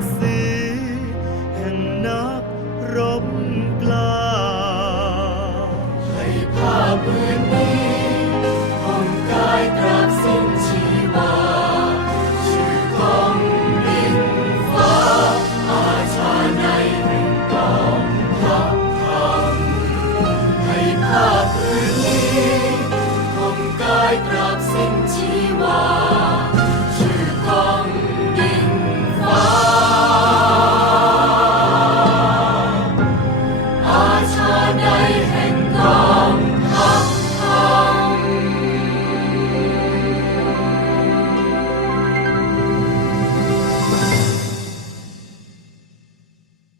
See.